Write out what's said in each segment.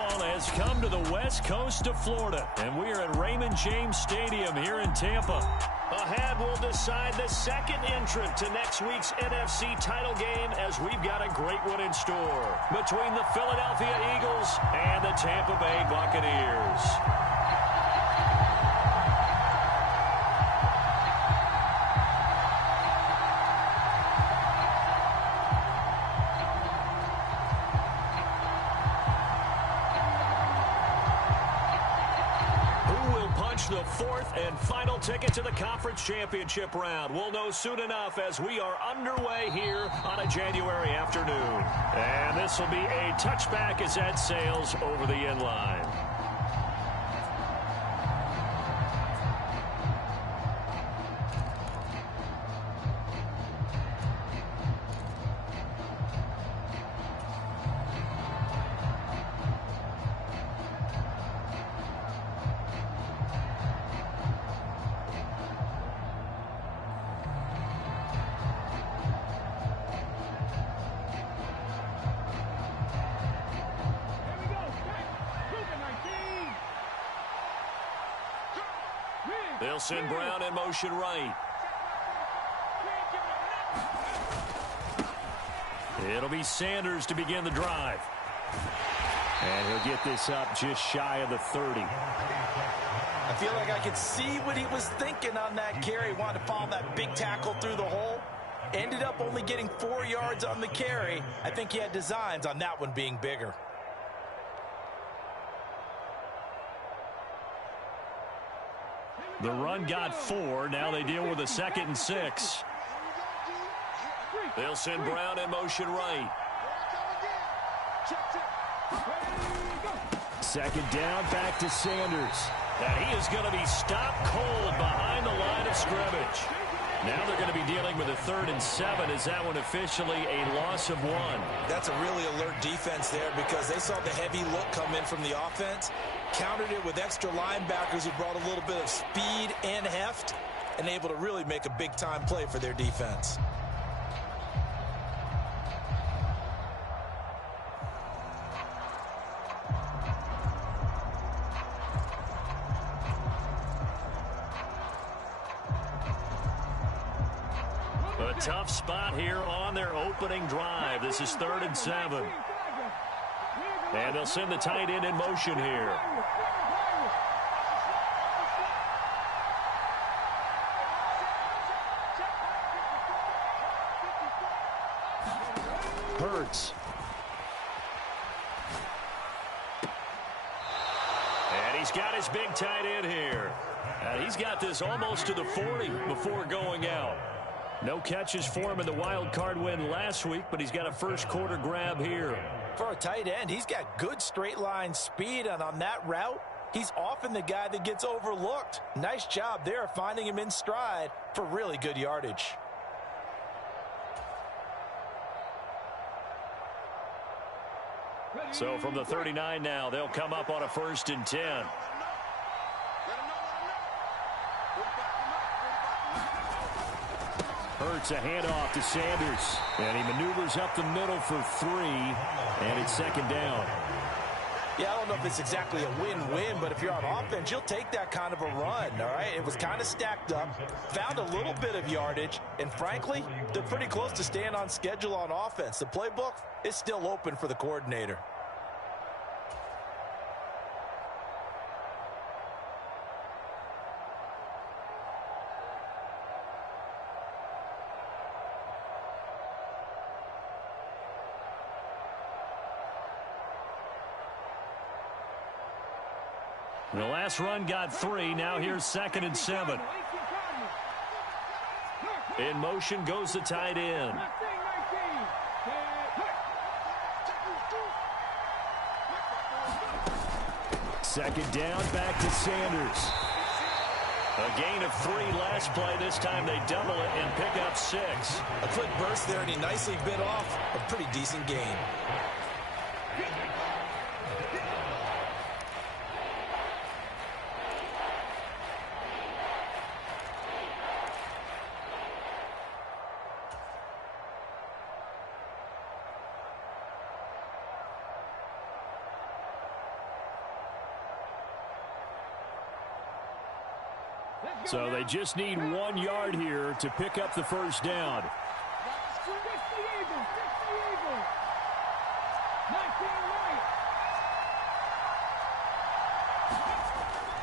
football has come to the west coast of Florida, and we are at Raymond James Stadium here in Tampa. Ahead, we'll decide the second entrant to next week's NFC title game, as we've got a great one in store between the Philadelphia Eagles and the Tampa Bay Buccaneers. The fourth and final ticket to the conference championship round. We'll know soon enough as we are underway here on a January afternoon. And this will be a touchback as that sails over the end line. They'll send Brown in motion right. It'll be Sanders to begin the drive. And he'll get this up just shy of the 30. I feel like I could see what he was thinking on that carry. Wanted to follow that big tackle through the hole. Ended up only getting 4 yards on the carry. I think he had designs on that one being bigger. The run got 4. Now they deal with a 2nd and 6. They'll send Brown in motion right. Second down, back to Sanders. And he is going to be stopped cold behind the line of scrimmage. Now they're going to be dealing with a 3rd and 7. Is that one officially a loss of 1? That's a really alert defense there because they saw the heavy look come in from the offense, countered it with extra linebackers who brought a little bit of speed and heft, and able to really make a big-time play for their defense. A tough spot here on their opening drive. This is 3rd and 7. And they'll send the tight end in motion here. Hurts. And he's got his big tight end here. And he's got this almost to the 40 before going out. No catches for him in the wild card win last week, but he's got a first quarter grab here. For a tight end, he's got good straight line speed, and on that route, he's often the guy that gets overlooked. Nice job there finding him in stride for really good yardage. So from the 39 now, they'll come up on a 1st and 10. Hurts a handoff to Sanders. And he maneuvers up the middle for 3. And it's 2nd down. Yeah, I don't know if it's exactly a win-win, but if you're on offense, you'll take that kind of a run, all right? It was kind of stacked up, found a little bit of yardage, and frankly, they're pretty close to staying on schedule on offense. The playbook is still open for the coordinator. The last run got 3. Now here's 2nd and 7. In motion goes the tight end. Second down, back to Sanders. A gain of 3 last play. This time they double it and pick up 6. A quick burst there, and he nicely bit off a pretty decent gain. So they just need 1 yard here to pick up the first down.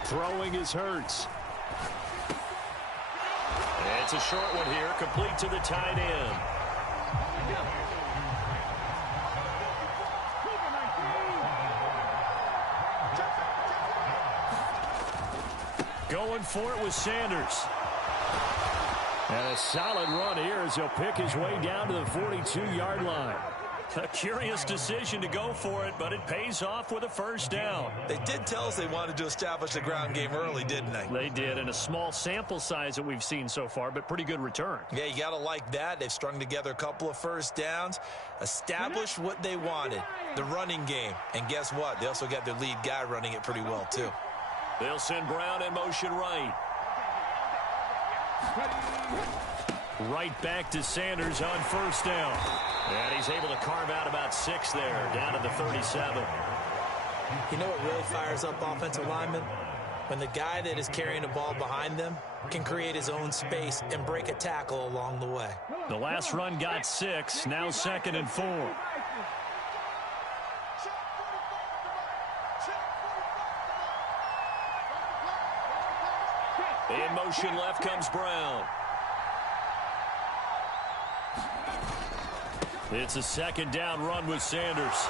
Throwing is Hurts. It's a short one here, complete to the tight end. Going for it with Sanders. And a solid run here as he'll pick his way down to the 42-yard line. A curious decision to go for it, but it pays off with a first down. They did tell us they wanted to establish the ground game early, didn't they? They did, in a small sample size that we've seen so far, but pretty good return. Yeah, you got to like that. They've strung together a couple of first downs, established what they wanted, the running game. And guess what? They also got their lead guy running it pretty well, too. They'll send Brown in motion right. Right back to Sanders on first down. And he's able to carve out about 6 there, down to the 37. You know what really fires up offensive linemen? When the guy that is carrying the ball behind them can create his own space and break a tackle along the way. The last run got 6, now 2nd and 4. In motion left comes Brown. It's a 2nd down run with Sanders.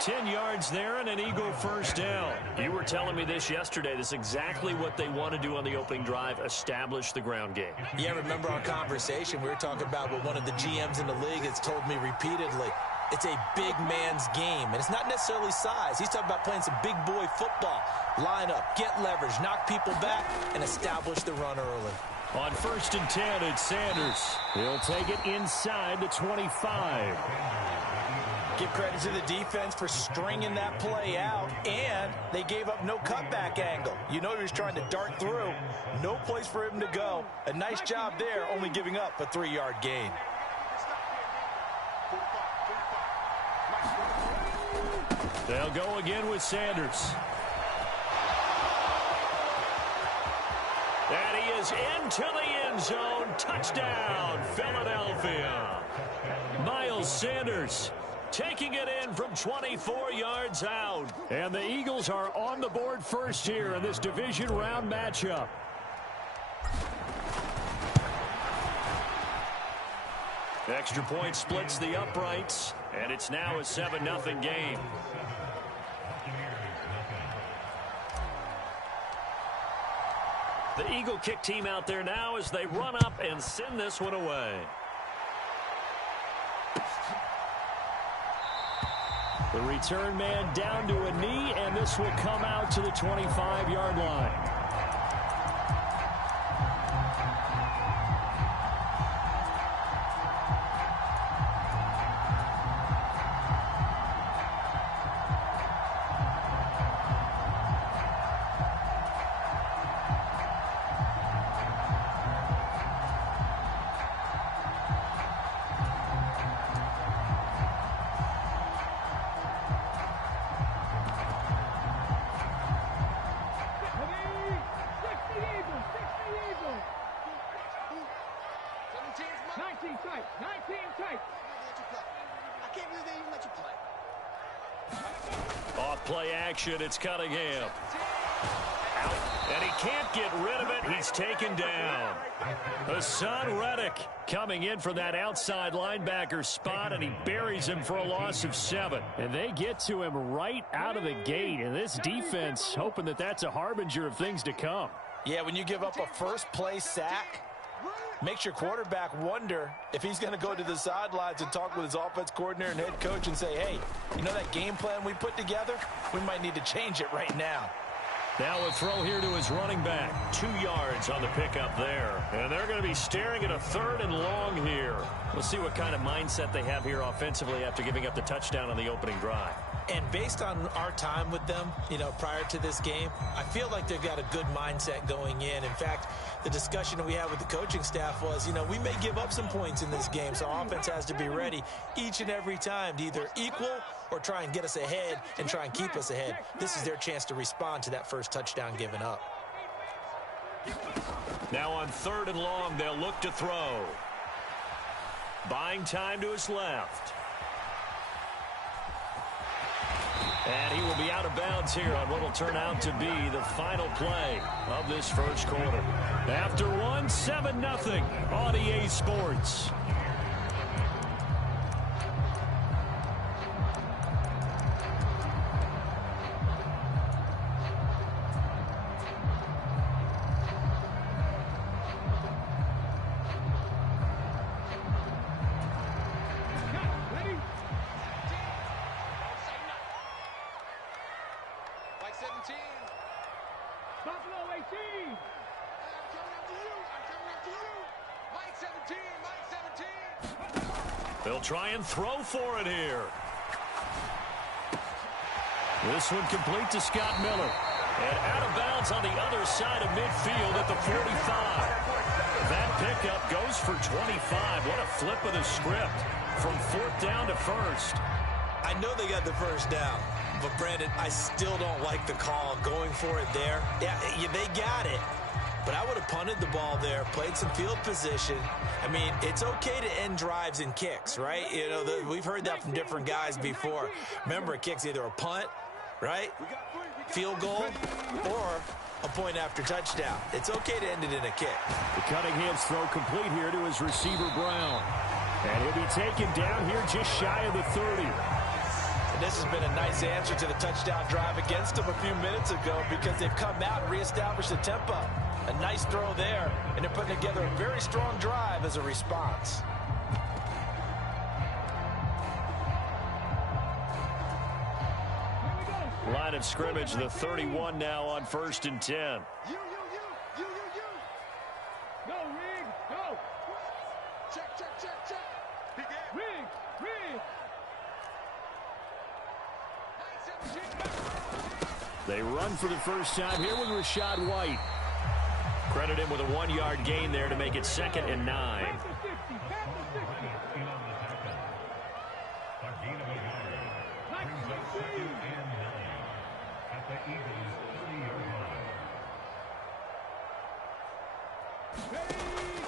10 yards there and an Eagle first down. You were telling me this yesterday. This is exactly what they want to do on the opening drive, establish the ground game. Yeah, remember our conversation? We were talking about what one of the GMs in the league has told me repeatedly. It's a big man's game, and it's not necessarily size. He's talking about playing some big boy football. Line up, get leverage, knock people back, and establish the run early. On 1st and 10, it's Sanders. He'll take it inside the 25. Give credit to the defense for stringing that play out, and they gave up no cutback angle. You know he was trying to dart through. No place for him to go. A nice job there, only giving up a 3-yard gain. They'll go again with Sanders. And he is into the end zone. Touchdown, Philadelphia. Miles Sanders taking it in from 24 yards out. And the Eagles are on the board first here in this division round matchup. Extra point splits the uprights, and it's now a 7-0 game. The Eagle kick team out there now as they run up and send this one away. The return man down to a knee, and this will come out to the 25-yard line. Off-play action, it's Cunningham. Out, and he can't get rid of it. He's taken down. Hassan Reddick coming in for that outside linebacker spot, and he buries him for a loss of 7. And they get to him right out of the gate, and this defense hoping that that's a harbinger of things to come. Yeah, when you give up a first-play sack, makes your quarterback wonder if he's going to go to the sidelines and talk with his offense coordinator and head coach and say, hey, you know that game plan we put together? We might need to change it right now. Now a throw here to his running back. 2 yards on the pickup there. And they're going to be staring at a 3rd and long here. We'll see what kind of mindset they have here offensively after giving up the touchdown on the opening drive. And based on our time with them, prior to this game, I feel like they've got a good mindset going in. In fact, the discussion that we had with the coaching staff was, we may give up some points in this game, so our offense has to be ready each and every time to either equal or try and get us ahead and try and keep us ahead. This is their chance to respond to that first touchdown given up. Now on 3rd and long, they'll look to throw. Buying time to his left. And he will be out of bounds here on what will turn out to be the final play of this first quarter. After one, 7-0 on EA Sports. They'll try and throw for it here. This one complete to Scott Miller. And out of bounds on the other side of midfield at the 45. That pickup goes for 25. What a flip of the script from 4th down to 1st. I know they got the first down, but Brandon, I still don't like the call going for it there. Yeah, they got it. But I would have punted the ball there, played some field position. I mean, it's okay to end drives and kicks, right? We've heard that from different guys before. Remember, a kick's either a punt, right, field goal, or a point after touchdown. It's okay to end it in a kick. The Cunningham's throw complete here to his receiver, Brown. And he'll be taken down here just shy of the 30. And this has been a nice answer to the touchdown drive against them a few minutes ago because they've come out and reestablished the tempo. A nice throw there, and they're putting together a very strong drive as a response. Line of scrimmage, the 31 now on 1st and 10. You. Go, Rig, go. Check. Rig. They run for the first time here with Rashad White. Credit him with a 1-yard gain there to make it 2nd and 9.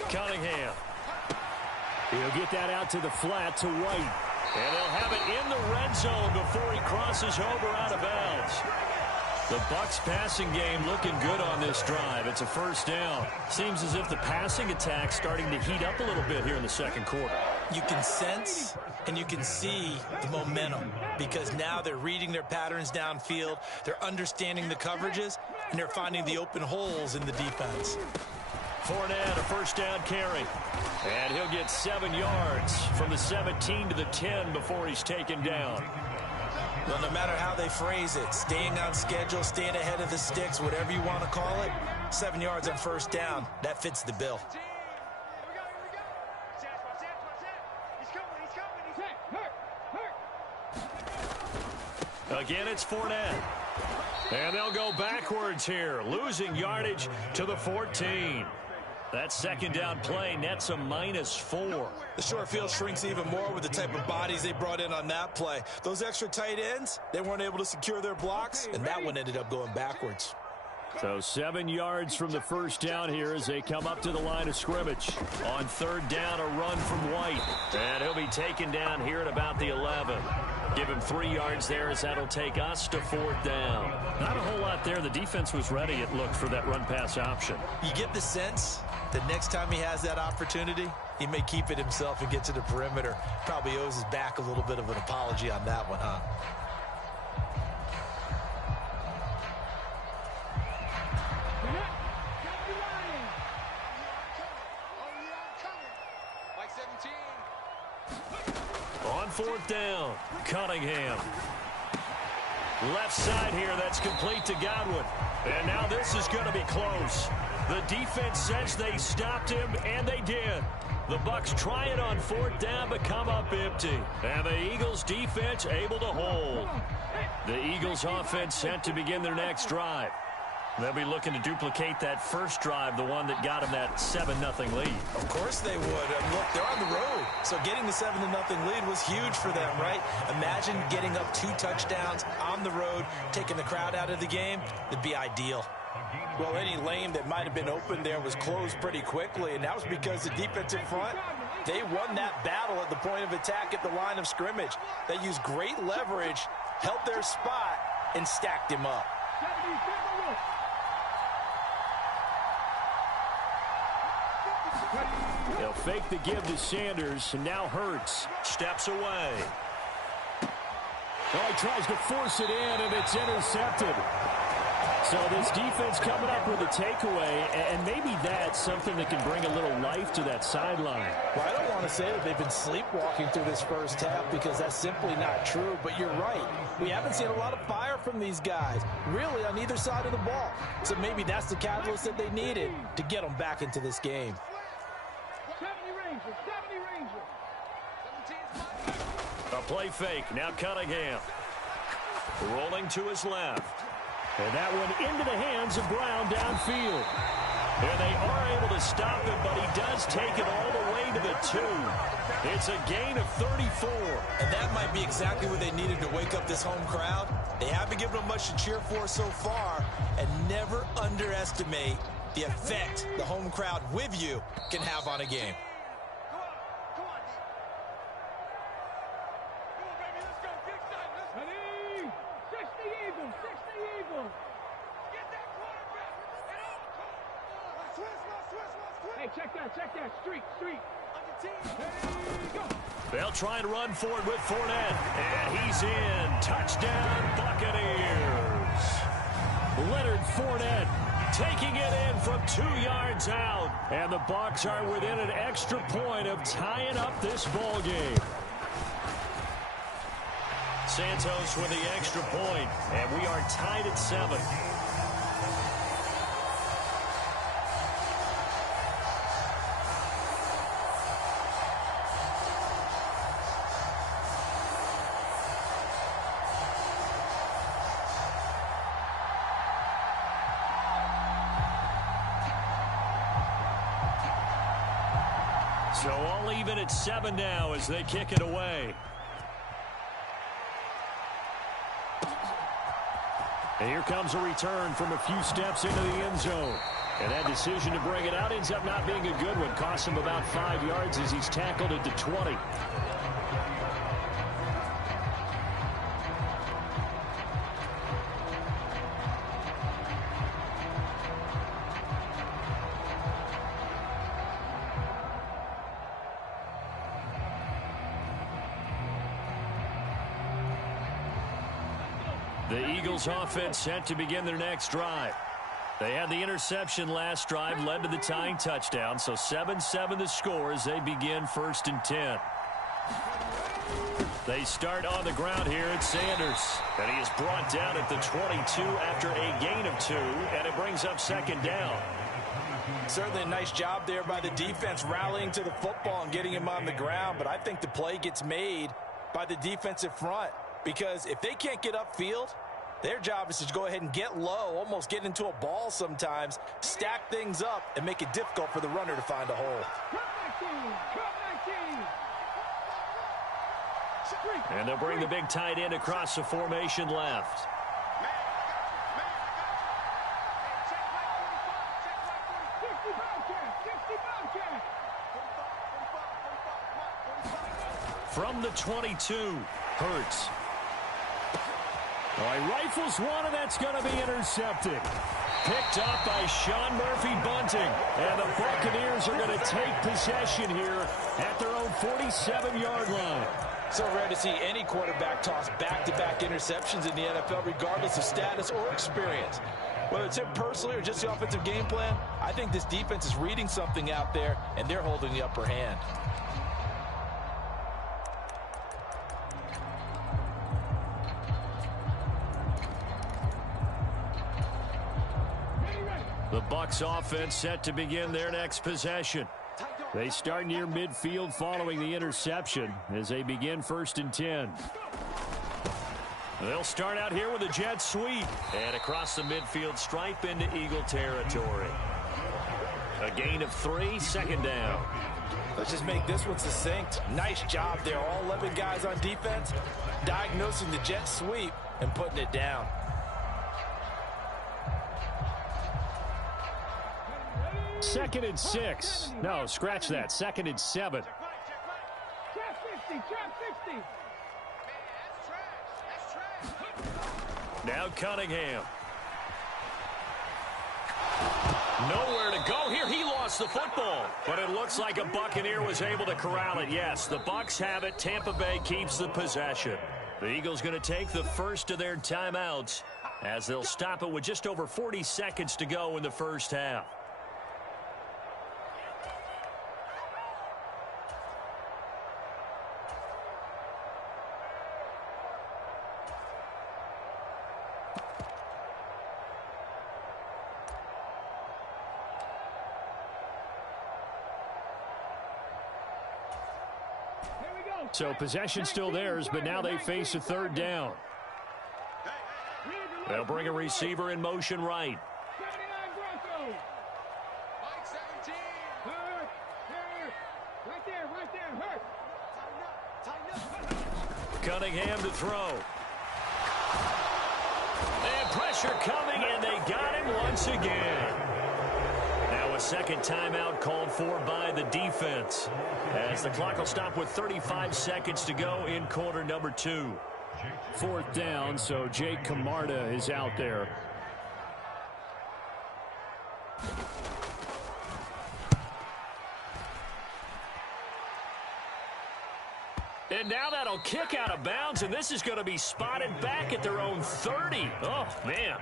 Cunningham. He'll get that out to the flat to White. And he'll have it in the red zone before he crosses over out of bounds. The Bucs passing game looking good on this drive. It's a first down. Seems as if the passing attack's starting to heat up a little bit here in the second quarter. You can sense and you can see the momentum because now they're reading their patterns downfield, they're understanding the coverages, and they're finding the open holes in the defense. Fournette, a first down carry. And he'll get 7 yards from the 17 to the 10 before he's taken down. Well, no matter how they phrase it, staying on schedule, staying ahead of the sticks, whatever you want to call it, 7 yards on first down, that fits the bill. Again, it's Fournette. And they'll go backwards here, losing yardage to the 14. That second down play nets a -4. The short field shrinks even more with the type of bodies they brought in on that play. Those extra tight ends, they weren't able to secure their blocks, and that one ended up going backwards. So 7 yards from the first down here as they come up to the line of scrimmage. On third down, a run from White. And he'll be taken down here at about the 11. Give him 3 yards there as that'll take us to fourth down. Not a whole lot there. The defense was ready, it looked, for that run-pass option. You get the sense that next time he has that opportunity, he may keep it himself and get to the perimeter. Probably owes his back a little bit of an apology on that one, huh? On fourth down, Cunningham. Left side here, that's complete to Godwin. And now this is going to be close. The defense says they stopped him, and they did. The Bucs try it on fourth down, but come up empty. And the Eagles defense able to hold. The Eagles offense set to begin their next drive. They'll be looking to duplicate that first drive, the one that got them that 7-0 lead. Of course they would. Look, they're on the road. So getting the 7-0 lead was huge for them, right? Imagine getting up 2 touchdowns on the road, taking the crowd out of the game. It'd be ideal. Well, any lane that might have been open there was closed pretty quickly, and that was because the defensive front, they won that battle at the point of attack at the line of scrimmage. They used great leverage, held their spot, and stacked him up. They'll fake the give to Sanders, and now Hurts steps away. Oh, he tries to force it in, and it's intercepted. So this defense coming up with a takeaway, and maybe that's something that can bring a little life to that sideline. Well, I don't want to say that they've been sleepwalking through this first half because that's simply not true, but you're right. We haven't seen a lot of fire from these guys, really, on either side of the ball. So maybe that's the catalyst that they needed to get them back into this game. 70 Rangers. A play fake. Now Cunningham. Rolling to his left. And that one into the hands of Brown downfield. And they are able to stop him, but he does take it all the way to the 2. It's a gain of 34. And that might be exactly what they needed to wake up this home crowd. They haven't given them much to cheer for so far, and never underestimate the effect the home crowd with you can have on a game. Check that. Street. They'll try and run for it with Fournette. And he's in. Touchdown, Buccaneers. Leonard Fournette taking it in from 2 yards out. And the Bucs are within an extra point of tying up this ball game. Santos with the extra point, and we are tied at 7. So all even at 7 now as they kick it away. And here comes a return from a few steps into the end zone. And that decision to bring it out ends up not being a good one. Costs him about 5 yards as he's tackled at the 20. The Eagles offense set to begin their next drive. They had the interception last drive, led to the tying touchdown. So 7-7 the score as they begin 1st and 10. They start on the ground here at Sanders. And he is brought down at the 22 after a gain of 2. And it brings up 2nd down. Certainly a nice job there by the defense rallying to the football and getting him on the ground. But I think the play gets made by the defensive front. Because if they can't get upfield, their job is to go ahead and get low, almost get into a ball sometimes, stack things up, and make it difficult for the runner to find a hole. And they'll bring the big tight end across the formation left. From the 22, Hurts. All right, rifles one, and that's going to be intercepted. Picked up by Sean Murphy-Bunting. And the Buccaneers are going to take possession here at their own 47-yard line. So rare to see any quarterback toss back-to-back interceptions in the NFL, regardless of status or experience. Whether it's him personally or just the offensive game plan, I think this defense is reading something out there, and they're holding the upper hand. The Bucs offense set to begin their next possession. They start near midfield following the interception as they begin 1st and 10. They'll start out here with a jet sweep. And across the midfield stripe into Eagle territory. A gain of 3, 2nd down. Let's just make this one succinct. Nice job there. All 11 guys on defense diagnosing the jet sweep and putting it down. Second and 6. No, scratch that. 2nd and 7. Trap 50, trap 50. Now Cunningham. Nowhere to go here. He lost the football. But it looks like a Buccaneer was able to corral it. Yes, the Bucs have it. Tampa Bay keeps the possession. The Eagles going to take the first of their timeouts as they'll stop it with just over 40 seconds to go in the first half. So possession still theirs, but now they face a 3rd down. They'll bring a receiver in motion right. 79 Broncos. Mike 17. Hurt. Right there. Hurt. Tighten up. Cunningham to throw. And pressure coming, and they got him once again. Now a second timeout called for by the defense, as the clock will stop with 35 seconds to go in quarter number 2. 4th down, so Jake Camarda is out there. And now that'll kick out of bounds, and this is going to be spotted back at their own 30. Oh, man.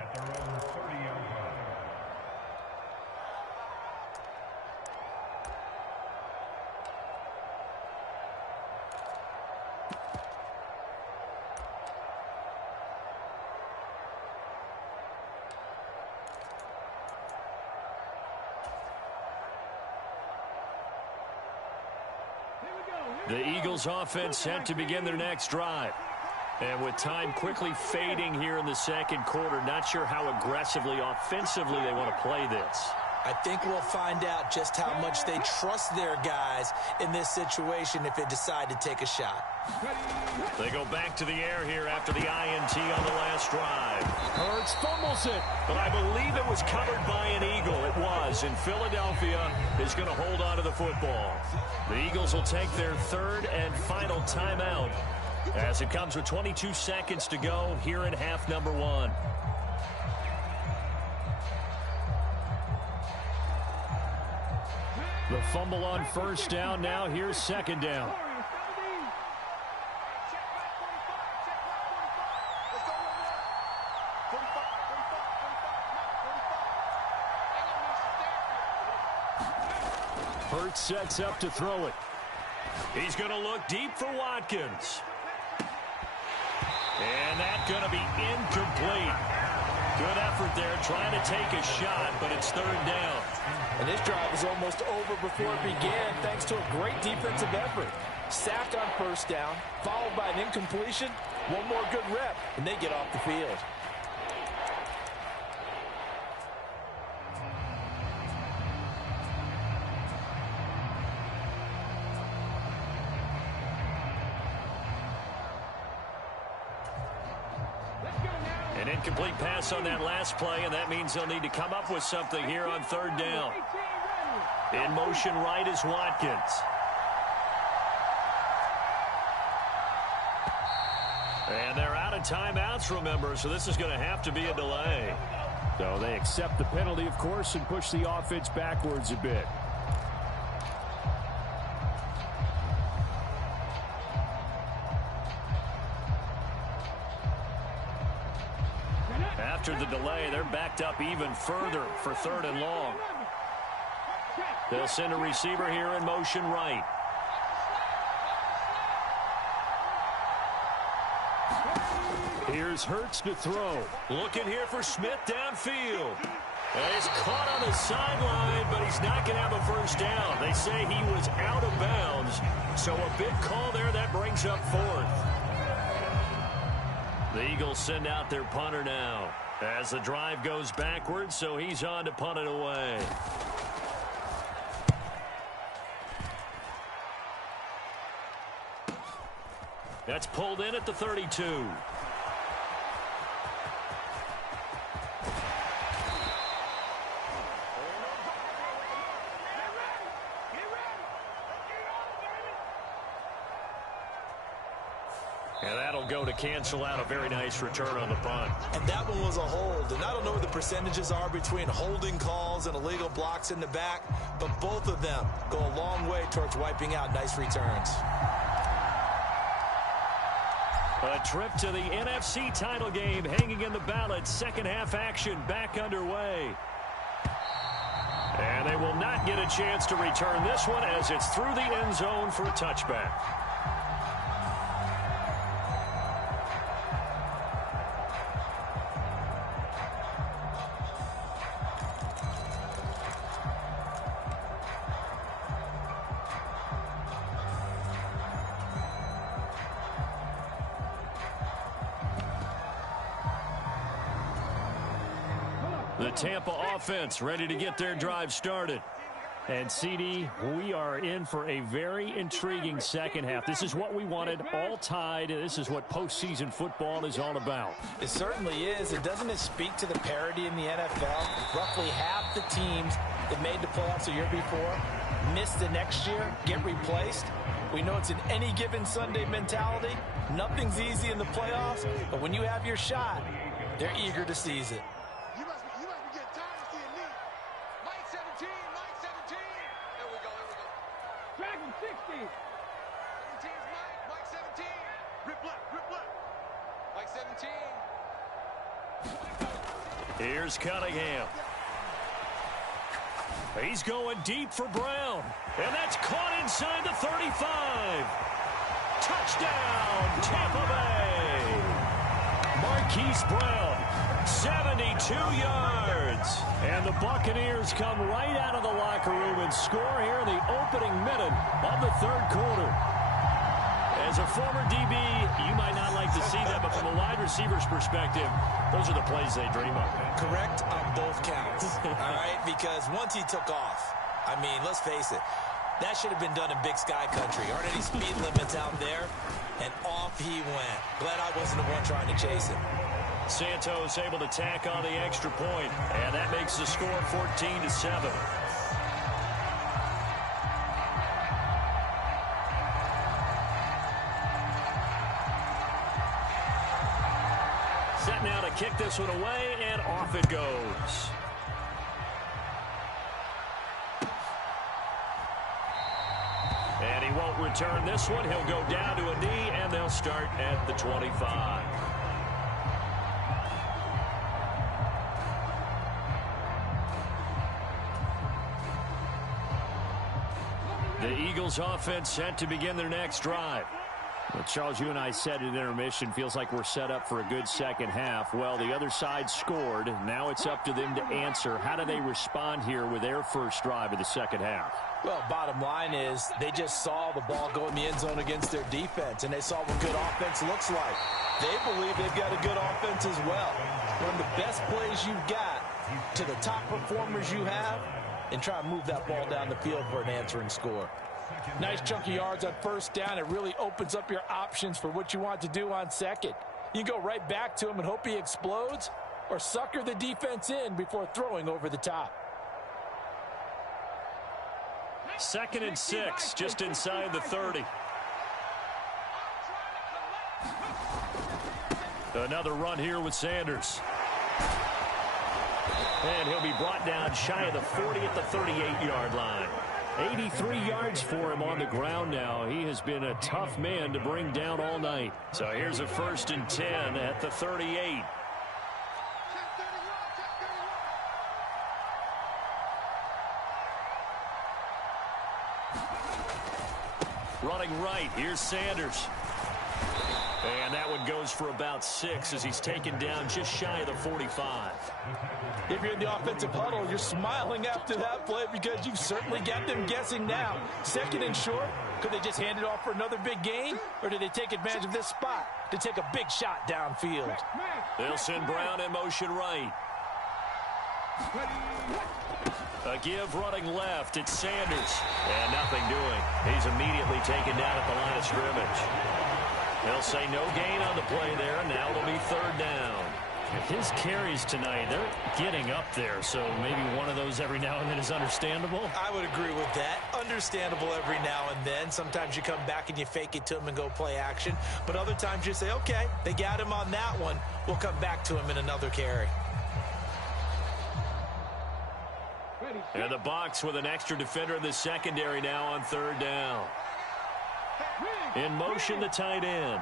The Eagles offense set to begin their next drive. And with time quickly fading here in the second quarter, not sure how aggressively, offensively they want to play this. I think we'll find out just how much they trust their guys in this situation if they decide to take a shot. They go back to the air here after the INT on the last drive. Hurts fumbles it. But I believe it was covered by an Eagle. It was. And Philadelphia is going to hold on to the football. The Eagles will take their 3rd and final timeout as it comes with 22 seconds to go here in half number 1. The fumble on 1st down. Now here's 2nd down. Hurts sets up to throw it. He's going to look deep for Watkins. And that's going to be incomplete. Good effort there trying to take a shot, but it's 3rd down. And this drive is almost over before it began thanks to a great defensive effort. Sacked on 1st down, followed by an incompletion. One more good rep, and they get off the field. An incomplete pass on that last play, and that means they'll need to come up with something here on 3rd down. In motion right is Watkins. And they're out of timeouts, remember, so this is going to have to be a delay. So they accept the penalty, of course, and push the offense backwards a bit. After the delay, they're backed up even further for 3rd and long. They'll send a receiver here in motion right. Here's Hurts to throw. Looking here for Smith downfield. He's caught on the sideline, but he's not going to have a first down. They say he was out of bounds, so a big call there that brings up fourth. The Eagles send out their punter now as the drive goes backwards, so he's on to punt it away. That's pulled in at the 32. And that'll go to cancel out a very nice return on the punt. And that one was a hold. And I don't know what the percentages are between holding calls and illegal blocks in the back, but both of them go a long way towards wiping out nice returns. A trip to the NFC title game hanging in the balance. Second half action back underway. And they will not get a chance to return this one as it's through the end zone for a touchback. The Tampa offense ready to get their drive started. And, CD, we are in for a very intriguing second half. This is what we wanted, all tied. This is what postseason football is all about. It certainly is. And doesn't it speak to the parity in the NFL? Roughly half the teams that made the playoffs the year before miss the next year, get replaced. We know it's an any given Sunday mentality. Nothing's easy in the playoffs, but when you have your shot, they're eager to seize it. Here's Cunningham. He's going deep for Brown. And that's caught inside the 35. Touchdown, Tampa Bay. Marquise Brown, 72 yards. And the Buccaneers come right out of the locker room and score here in the opening minute of the third quarter. As a former DB, you might not like to see that, but from a wide receiver's perspective, those are the plays they dream of. Correct on both counts, all right? Because once he took off, I mean, let's face it, that should have been done in Big Sky country. Aren't any speed limits out there? And off he went. Glad I wasn't the one trying to chase him. Santos able to tack on the extra point, and that makes the score 14-7. Set now to kick this one away, and off it goes. And he won't return this one. He'll go down to a knee, and they'll start at the 25. The Eagles offense set to begin their next drive. Well, Charles, you and I said at intermission, feels like we're set up for a good second half. Well, the other side scored. Now it's up to them to answer. How do they respond here with their first drive of the second half? Well, bottom line is they just saw the ball go in the end zone against their defense, and they saw what good offense looks like. They believe they've got a good offense as well. Run the best plays you've got to the top performers you have and try to move that ball down the field for an answering score. Nice chunk of yards on first down. It really opens up your options for what you want to do on second. You can go right back to him and hope he explodes, or sucker the defense in before throwing over the top. 2nd and 6, just inside the 30. Another run here with Sanders. And he'll be brought down shy of the 40 at the 38-yard line. 83 yards for him on the ground now. He has been a tough man to bring down all night. So here's a 1st and 10 at the 38. Running right, here's Sanders. And that one goes for about 6 as he's taken down just shy of the 45. If you're in the offensive huddle, you're smiling after that play because you've certainly got them guessing now. 2nd and short, could they just hand it off for another big gain? Or did they take advantage of this spot to take a big shot downfield? They'll send Brown in motion right. A give running left. It's Sanders. And nothing doing. He's immediately taken down at the line of scrimmage. They'll say no gain on the play there. Now it'll be 3rd down. His carries tonight, they're getting up there, so maybe one of those every now and then is understandable. I would agree with that. Understandable every now and then. Sometimes you come back and you fake it to him and go play action. But other times you say, okay, they got him on that one. We'll come back to him in another carry. And the box with an extra defender in the secondary now on 3rd down. In motion, the tight end.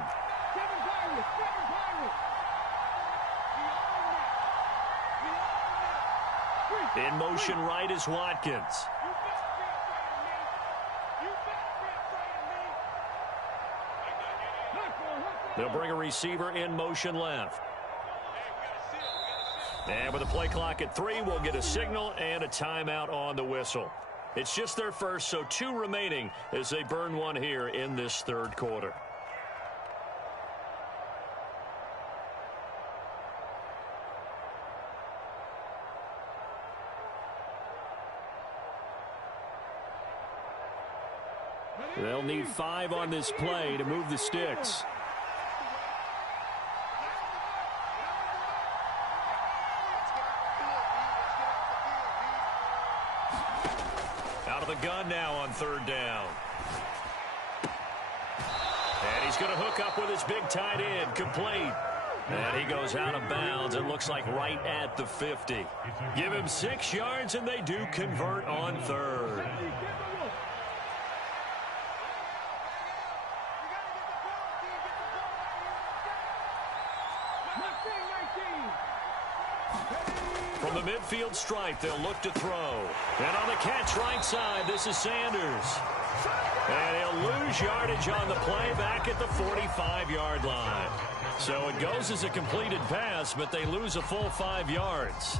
In motion right is Watkins. They'll bring a receiver in motion left. And with the play clock at 3, we'll get a signal and a timeout on the whistle. It's just their first, so 2 remaining as they burn one here in this 3rd quarter. They'll need 5 on this play to move the sticks. Out of the gun now on 3rd down. And he's going to hook up with his big tight end, complete. And he goes out of bounds. It looks like right at the 50. Give him 6 yards, and they do convert on 3rd. From the midfield stripe, they'll look to throw. And on the catch right side, this is Sanders. And he'll lose yardage on the play back at the 45-yard line. So it goes as a completed pass, but they lose a full 5 yards.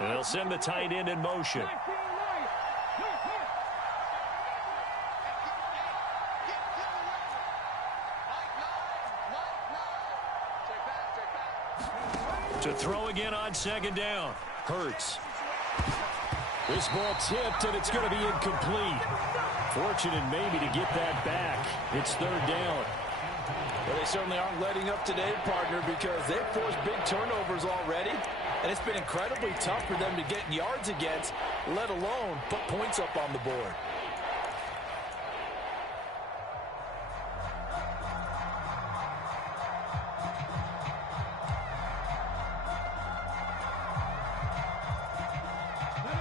And they'll send the tight end in motion. To throw again on 2nd down. Hurts. This ball tipped, and it's going to be incomplete. Fortunate maybe to get that back. It's 3rd down. Well, they certainly aren't letting up today, partner, because they've forced big turnovers already, and it's been incredibly tough for them to get yards against, let alone put points up on the board.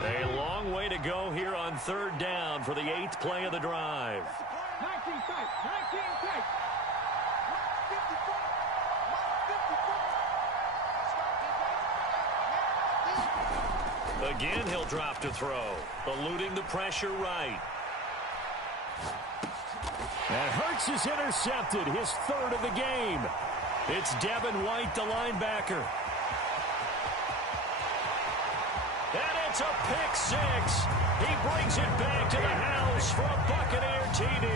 A long way to go here on 3rd down for the 8th play of the drive. 19 tight, 19 tight. Again, he'll drop to throw, eluding the pressure right. And Hurts is intercepted, his 3rd of the game. It's Devin White, the linebacker. And it's a pick 6. He brings it back to the house for a Buccaneer TD.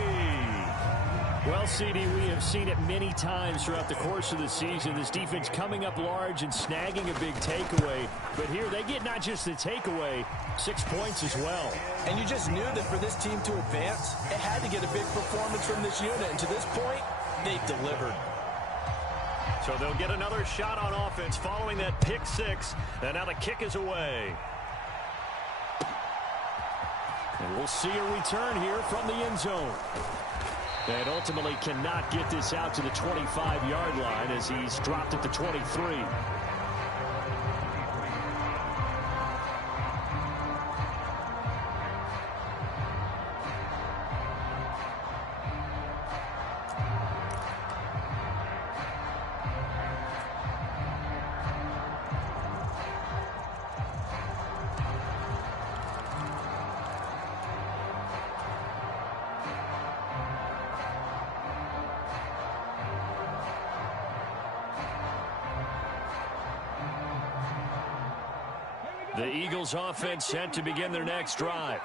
Well, CD, we have seen it many times throughout the course of the season. This defense coming up large and snagging a big takeaway. But here they get not just the takeaway, 6 points as well. And you just knew that for this team to advance, it had to get a big performance from this unit. And to this point, they've delivered. So they'll get another shot on offense following that pick 6. And now the kick is away. And we'll see a return here from the end zone. And ultimately cannot get this out to the 25-yard line as he's dropped at the 23. The Eagles offense set to begin their next drive.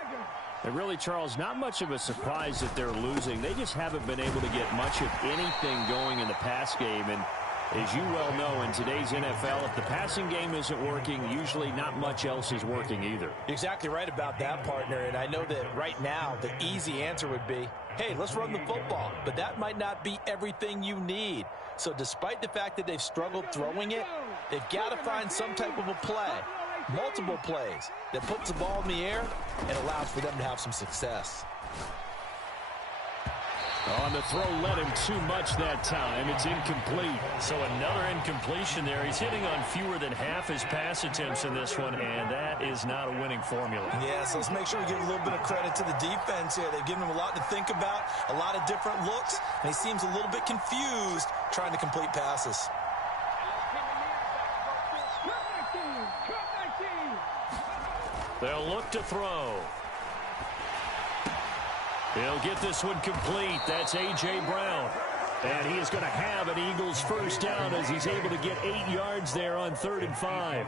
And really, Charles, not much of a surprise that they're losing. They just haven't been able to get much of anything going in the pass game. And as you well know, in today's NFL, if the passing game isn't working, usually not much else is working either. Exactly right about that, partner. And I know that right now the easy answer would be, hey, let's run the football. But that might not be everything you need. So despite the fact that they've struggled throwing it, they've got to find some type of a play, multiple plays, that puts the ball in the air and allows for them to have some success. On the throw, led him too much that time. It's incomplete. So another incompletion there. He's hitting on fewer than half his pass attempts in this one, and that is not a winning formula. Yeah, so let's make sure we give a little bit of credit to the defense here. They've given him a lot to think about, a lot of different looks, and he seems a little bit confused trying to complete passes. They'll look to throw. He'll get this one complete. That's A.J. Brown. And he is going to have an Eagles first down as he's able to get 8 yards there on 3rd and 5.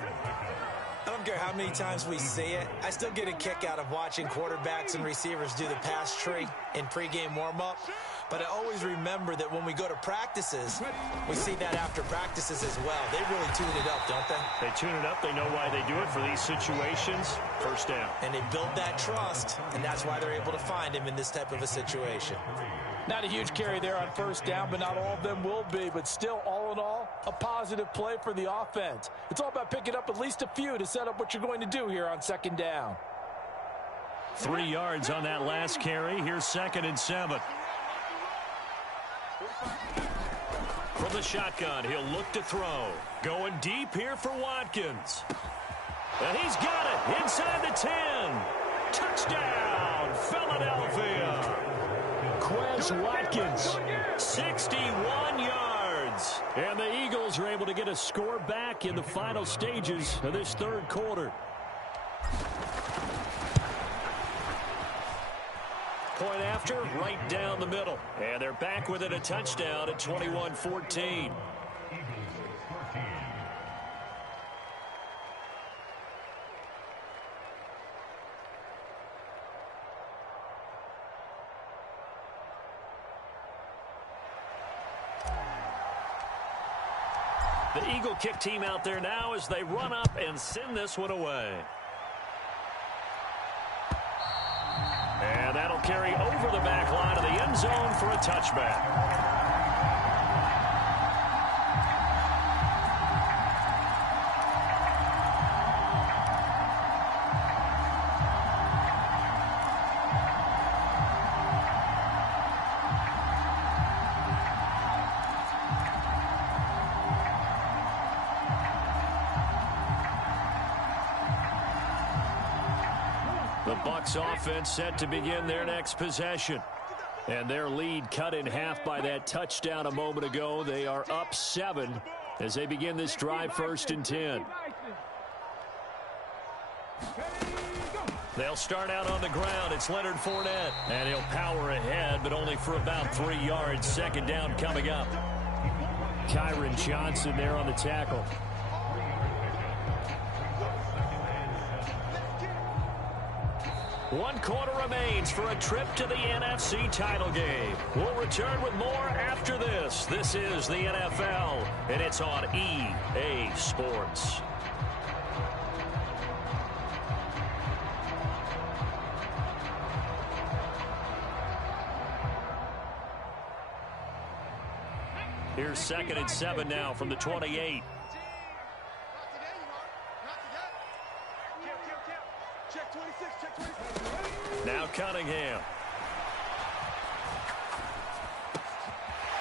I don't care how many times we see it. I still get a kick out of watching quarterbacks and receivers do the pass tree in pregame warm-up. But I always remember that when we go to practices, we see that after practices as well. They really tune it up, don't they? They tune it up. They know why they do it for these situations. First down. And they build that trust, and that's why they're able to find him in this type of a situation. Not a huge carry there on first down, but not all of them will be. But still, all in all, a positive play for the offense. It's all about picking up at least a few to set up what you're going to do here on 2nd down. 3 yards on that last carry. Here's 2nd and 7. From the shotgun, he'll look to throw. Going deep here for Watkins. And he's got it inside the 10. Touchdown, Philadelphia. Quez Watkins, 61 yards. And the Eagles are able to get a score back in the final stages of this 3rd quarter. Point after, right down the middle. And they're back within a touchdown at 21-14. The Eagle kick team out there now as they run up and send this one away. And that'll carry over the back line of the end zone for a touchback. The Bucs offense set to begin their next possession. And their lead cut in half by that touchdown a moment ago. They are up 7 as they begin this drive 1st and 10. They'll start out on the ground. It's Leonard Fournette. And he'll power ahead, but only for about 3 yards. 2nd down coming up. Kyron Johnson there on the tackle. One quarter remains for a trip to the NFC title game. We'll return with more after this. This is the NFL, and it's on EA Sports. Here's 2nd and 7 now from the 28. Now Cunningham.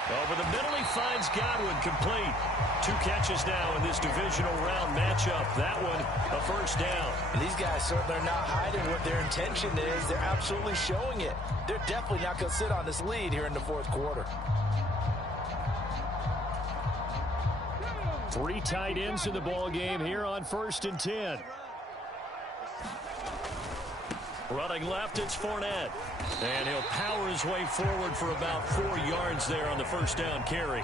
Over the middle, he finds Godwin complete. 2 catches now in this divisional round matchup. That one, a first down. And these guys certainly are not hiding what their intention is. They're absolutely showing it. They're definitely not going to sit on this lead here in the 4th quarter. 3 tight ends in the ball game here on 1st and 10. Running left, it's Fournette. And he'll power his way forward for about 4 yards there on the first down carry.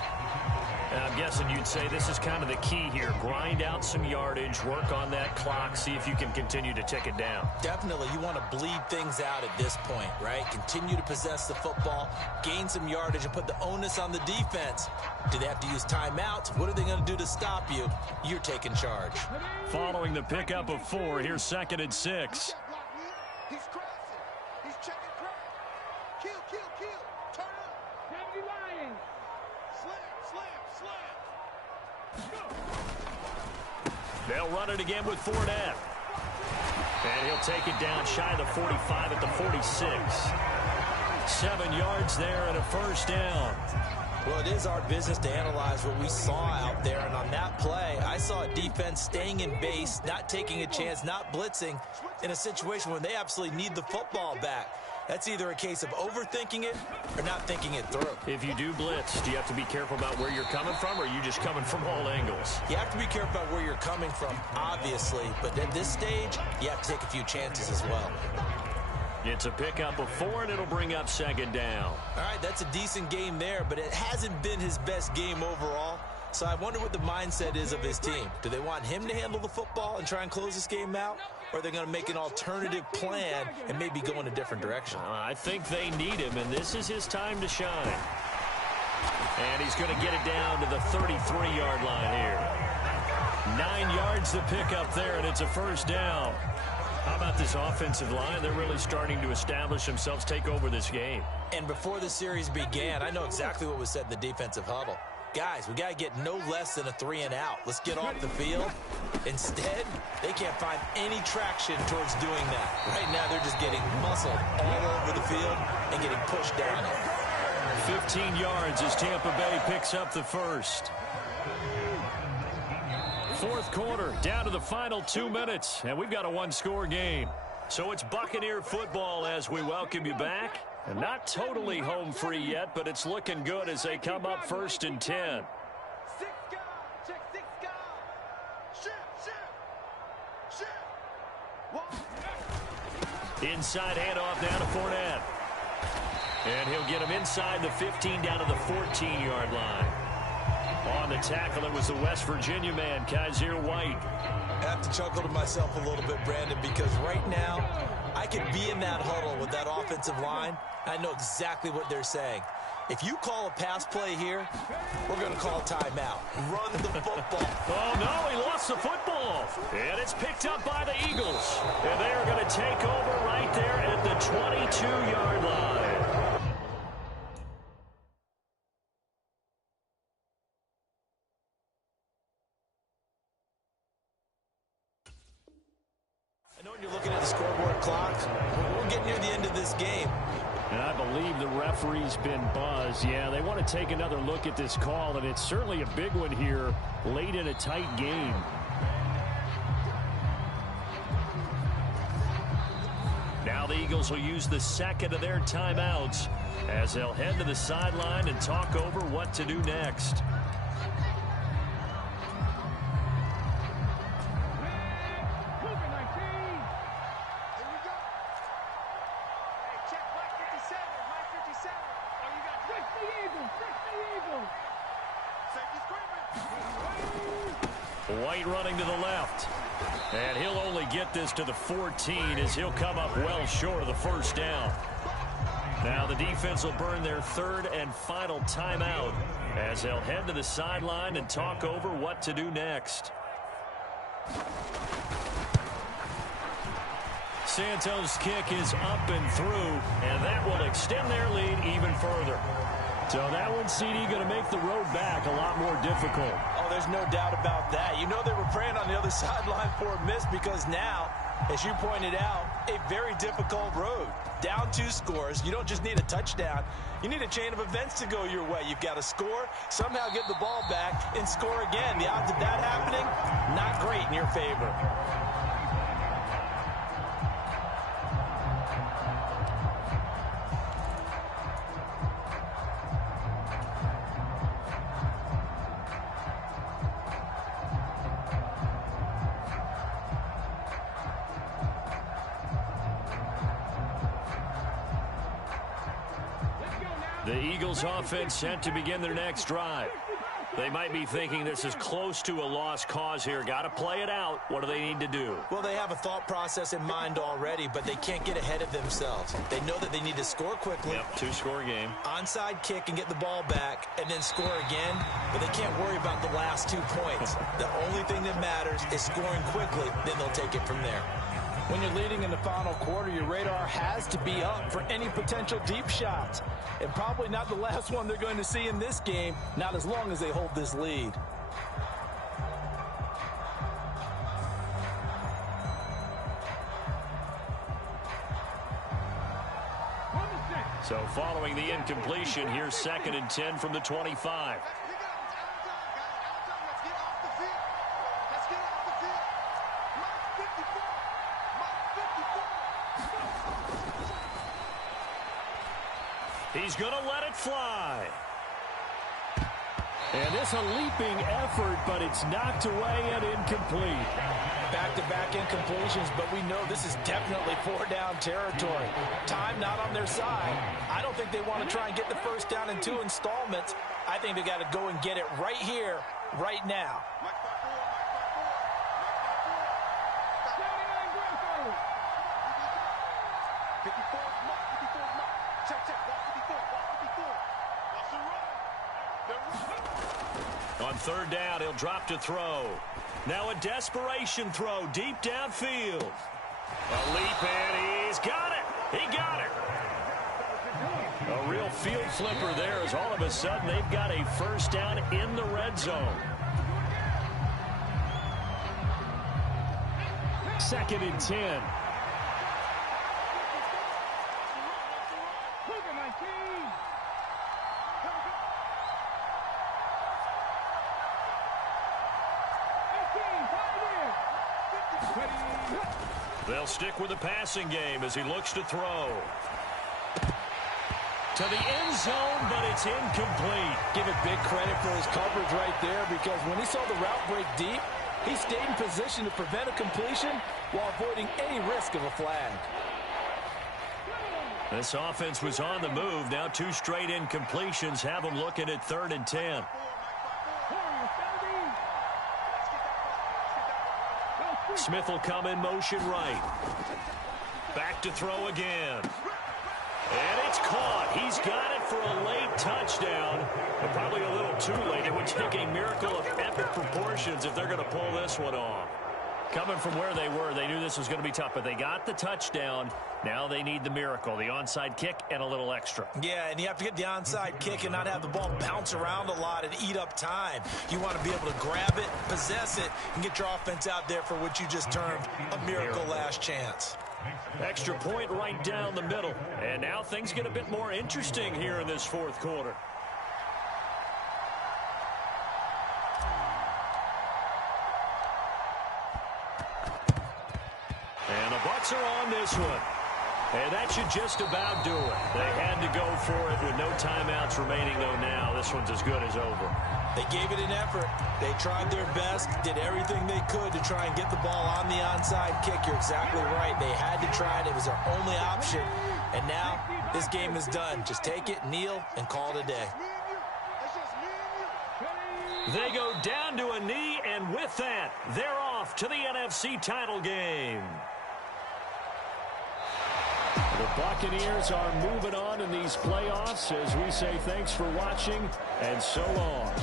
I'm guessing you'd say this is kind of the key here. Grind out some yardage, work on that clock, see if you can continue to tick it down. Definitely, you want to bleed things out at this point, right? Continue to possess the football, gain some yardage, and put the onus on the defense. Do they have to use timeouts? What are they going to do to stop you? You're taking charge. Following the pickup of 4, here's 2nd and 6. He's crossing. He's checking crack. Kill. Turn up. Heavy lying. Slam. They'll run it again with Fournette. And he'll take it down shy of the 45 at the 46. 7 yards there and a first down. Well, it is our business to analyze what we saw out there, and on that play, I saw a defense staying in base, not taking a chance, not blitzing in a situation where they absolutely need the football back. That's either a case of overthinking it or not thinking it through. If you do blitz, do you have to be careful about where you're coming from, or are you just coming from all angles? You have to be careful about where you're coming from, obviously, but at this stage, you have to take a few chances as well. It's a pickup of 4, and it'll bring up 2nd down. All right, that's a decent game there, but it hasn't been his best game overall. So I wonder what the mindset is of his team. Do they want him to handle the football and try and close this game out? Or are they going to make an alternative plan and maybe go in a different direction? I think they need him, and this is his time to shine. And he's going to get it down to the 33-yard line here. 9 yards to pick up there, and it's a first down. How about this offensive line? They're really starting to establish themselves, take over this game. And before the series began, I know exactly what was said in the defensive huddle. Guys, we got to get no less than a 3 and out. Let's get off the field. Instead, they can't find any traction towards doing that. Right now, they're just getting muscled all over the field and getting pushed down it. 15 yards as Tampa Bay picks up the first. 4th quarter, down to the final 2 minutes, and we've got a 1-score game. So it's Buccaneer football as we welcome you back. And not totally home free yet, but it's looking good as they come up 1st and 10. 6 guard. Check 6 guard. Ship. Inside handoff down to Fournette. And he'll get him inside the 15 down to the 14-yard line. On the tackle, it was the West Virginia man, Kaiser White. I have to chuckle to myself a little bit, Brandon, because right now I could be in that huddle with that offensive line. I know exactly what they're saying. If you call a pass play here, we're going to call timeout. Run the football. Oh, no, he lost the football. And it's picked up by the Eagles. And they are going to take over right there at the 22-yard line. I know when you're looking at the scoreboard clock, we're getting near the end of this game. And I believe the referee's been buzzed. Yeah, they want to take another look at this call, and it's certainly a big one here late in a tight game. Now the Eagles will use the 2nd of their timeouts as they'll head to the sideline and talk over what to do next. White running to the left. And he'll only get this to the 14 as he'll come up well short of the first down. Now the defense will burn their 3rd and final timeout as they'll head to the sideline and talk over what to do next. Santos' kick is up and through, and that will extend their lead even further. So that one, CD, going to make the road back a lot more difficult. Oh, there's no doubt about that. You know they were praying on the other sideline for a miss because now, as you pointed out, a very difficult road. Down 2 scores. You don't just need a touchdown. You need a chain of events to go your way. You've got to score, somehow get the ball back, and score again. The odds of that happening, not great in your favor. The Eagles offense set to begin their next drive. They might be thinking this is close to a lost cause here. Got to play it out. What do they need to do? Well, they have a thought process in mind already, but they can't get ahead of themselves. They know that they need to score quickly. Yep, two-score game. Onside kick and get the ball back and then score again, but they can't worry about the last 2 points. The only thing that matters is scoring quickly, then they'll take it from there. When you're leading in the final quarter, your radar has to be up for any potential deep shots. And probably not the last one they're going to see in this game, not as long as they hold this lead. So following the incompletion, here's 2nd and 10 from the 25. He's going to let it fly. And this a leaping effort, but it's knocked away and incomplete. Back-to-back incompletions, but we know this is definitely 4-down territory. Time not on their side. I don't think they want to try and get the first down in 2 installments. I think they got to go and get it right here, right now. On 3rd down, he'll drop to throw. Now a desperation throw deep downfield. A leap, and he's got it. He got it. A real field flipper there as all of a sudden they've got a first down in the red zone. 2nd and 10. They'll stick with the passing game as he looks to throw. To the end zone, but it's incomplete. Give it big credit for his coverage right there, because when he saw the route break deep, he stayed in position to prevent a completion while avoiding any risk of a flag. This offense was on the move. Now 2 straight incompletions have them looking at 3rd and 10. Smith will come in motion right. Back to throw again. And it's caught. He's got it for a late touchdown. But probably a little too late. It would take a miracle of epic proportions if they're going to pull this one off. Coming from where they were, they knew this was going to be tough, but they got the touchdown. Now they need the miracle, the onside kick and a little extra. Yeah, and you have to get the onside kick and not have the ball bounce around a lot and eat up time. You want to be able to grab it, possess it, and get your offense out there for what you just termed a miracle last chance. Extra point right down the middle. And now things get a bit more interesting here in this 4th quarter. And the Bucs are on this one. And that should just about do it. They had to go for it with no timeouts remaining, though now this one's as good as over. They gave it an effort. They tried their best, did everything they could to try and get the ball on the onside kick. You're exactly right. They had to try it. It was their only option. And now this game is done. Just take it, kneel, and call it a day. They go down to a knee, and with that, they're off to the NFC title game. The Buccaneers are moving on in these playoffs as we say thanks for watching and so long.